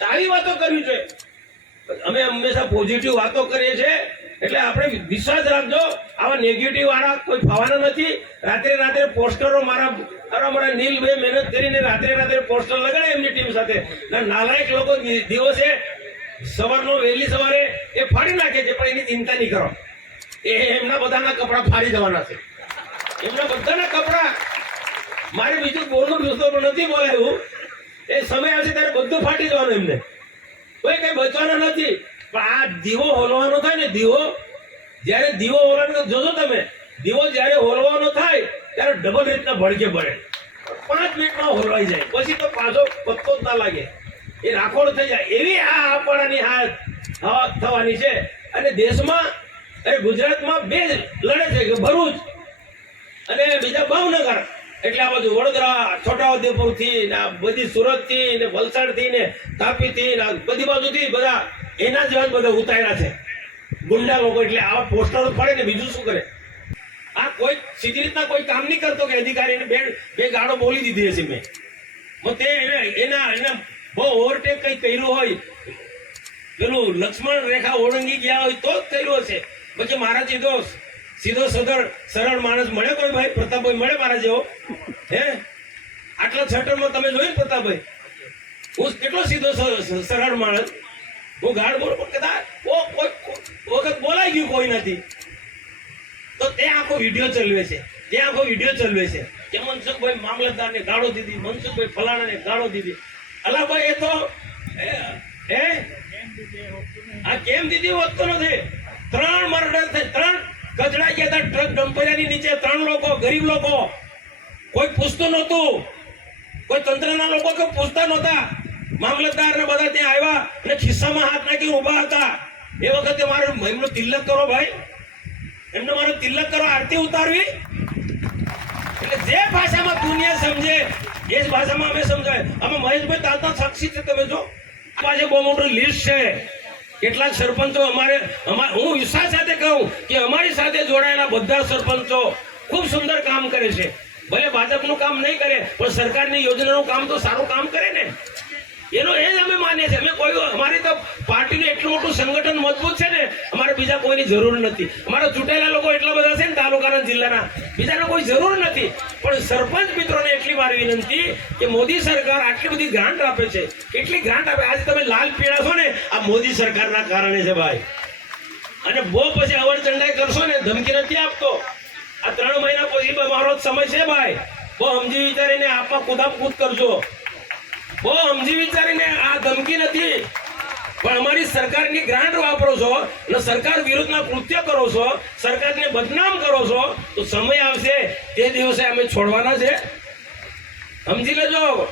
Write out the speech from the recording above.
સારી વાતો કરવી છે અમે હંમેશા પોઝિટિવ વાતો કરીએ છીએ એટલે આપણે વિશ્વાસ રાખજો આવા નેગેટિવ વાળા કોઈ ફાવાના નથી રાત્રે રાત્રે પોસ્ટરો મારા અમારા નીલભાઈ મહેનત કરીને રાત્રે રાત્રે પોસ્ટર લગાડે એમની ટીમ સાથે નાલાયક લોકો દિવસે સવારનો વહેલી સવારે એ ફાડી નાખે છે પણ એની ચિંતા નહીં કરો એ એમના બધાના કપડાં ફાડી જવાના છે એમના બધાના કપડાં મારે બીજું બોલવું જોતો પણ નથી બોલાયું એ સમય આવશે ત્યારે બધું ફાટી જવાનું એમને કોઈ કઈ બચવાના નથી પણ આ દીવો હોલવાનો થાય ને દીવો જ્યારે દીવો હોલવાનો જોજો તમે દીવો જ્યારે હોલવાનો થાય ત્યારે ડબલ રીતના ભડકે ભરે પાંચ મિનિટમાં હોલવાઈ જાય પછી તો પાછો પત્તો ના લાગે એ રાખોડ થઈ જાય એવી આ આપણાની હાથ થવાની છે અને દેશમાં અને ગુજરાતમાં બે લડે છે કે ભરૂચ અને બીજા ભાવનગર એટલે આ બધું વડોદરા છોટાઉદેપુર થી ને બધી સુરત થી ને વલસાડ થી ને તાપી થી ને બધી બાજુથી બધા એના જ બધા ઉતાર્યા છે ગુંડા લોકો એટલે આવા પોસ્ટરો પડે ને બીજું શું કરે આ કોઈ સીધી રીતના કોઈ કામ નહીં કરતો કે અધિકારીને બે બે ગાડો બોલી દીધી હશે મેં તે એના એના બહુ ઓવરટેક કંઈ કર્યું હોય પેલું લક્ષ્મણ રેખા ઓળંગી ગયા હોય તો જ કર્યું હશે પછી મારા દોસ્ત સીધો સદર સરળ માણસ મળે કોઈ ભાઈ પ્રતાપભાઈ મળે મારા જેવો હે આટલા છટરમાં તમે જોયું પ્રતાપભાઈ હું કેટલો સીધો સરળ માણસ હું ગાઢ બોલ પણ કદાચ વખત બોલાઈ ગયું કોઈ નથી તો તે આખો વિડીયો ચલવે છે તે આખો વિડીયો ચલવે છે કે મનસુખભાઈ મામલતદારને ગાળો દીધી મનસુખભાઈ ફલાણાને ગાળો દીધી અલાભાઈ એ તો હે આ કેમ દીધી વધતો નથી ત્રણ મર્ડર થઈ ત્રણ ગધડા ગયા હતા ટ્રક ડમ્પરિયાની નીચે ત્રણ લોકો ગરીબ લોકો કોઈ પૂછતું નહોતું કોઈ તંત્રના લોકો કે પૂછતા નહોતા મામલતદાર ને બધા ત્યાં આવ્યા અને ખિસ્સામાં હાથ નાખી ઊભા હતા એ વખતે મારે એમનો તિલક કરો ભાઈ એમને મારો તિલક કરો આરતી ઉતારવી એટલે જે ભાષામાં દુનિયા સમજે એ જ ભાષામાં અમે સમજાય અમે મહેશભાઈ તાલતા સાક્ષી છે તમે જો આજે બહુ મોટું લિસ્ટ છે કેટલાક સરપંચો અમારે હું વિશ્વાસ સાથે કહું કે અમારી સાથે જોડાયેલા બધા સરપંચો ખૂબ સુંદર કામ કરે છે ભલે ભાજપનું કામ નહીં કરે પણ સરકારની યોજનાનું કામ તો સારું કામ કરે ને એનો એ જ અમે માનીએ છીએ અમે કોઈ અમારી તો પાર્ટીનું એટલું મોટું સંગઠન મજબૂત છે બીજાની જરૂર નથી અમારા ચૂંટાયેલા લોકો એટલા બધા છે ને તાલુકાના જિલ્લાના બીજાને કોઈ જરૂર નથી પણ સરપંચ મિત્રોને એટલી મારી વિનંતી કે મોદી સરકાર આટલી બધી ગ્રાન્ટ આપે છે એટલી ગ્રાન્ટ આપે આજે તમે લાલ પીળા છો ને આ મોદી સરકારના કારણે છે ભાઈ અને બહુ પછી અવરચંડાઈ કરશો ને ધમકી નથી આપતો આ ત્રણ મહિના પછી મારો સમય છે ભાઈ બહુ સમજી વિચારીને આપવા કુદામ કૂદ કરજો બહુ સમજી વિચારીને આ ધમકી નથી પણ અમારી સરકારની ગ્રાન્ટ વાપરો છો અને સરકાર વિરુદ્ધના કૃત્ય કરો છો સરકારને બદનામ કરો છો તો સમય આવશે તે દિવસે અમે છોડવાના છે સમજી લેજો